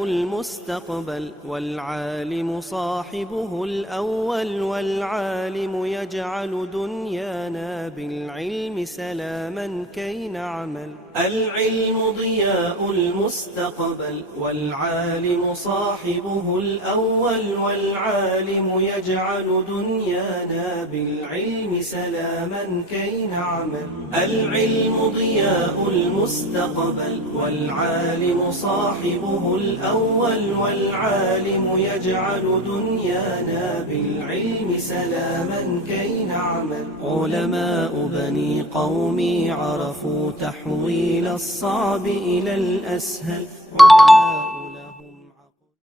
المستقبل والعالم صاحبه الأول والعالم يجعل دنيانا بالعلم سلاما كي نعمل. العلم ضياء المستقبل والعالم صاحبه الأول والعالم يجعل دنيانا بالعلم سلاما كي نعمل. العلم ضياء المستقبل والعالم صاحبه الأول والعالم يجعل دنيانا بالعلم سلاما كي نعمل. علماء بني قومي عرفوا تحويل الصعب إلى الأسهل.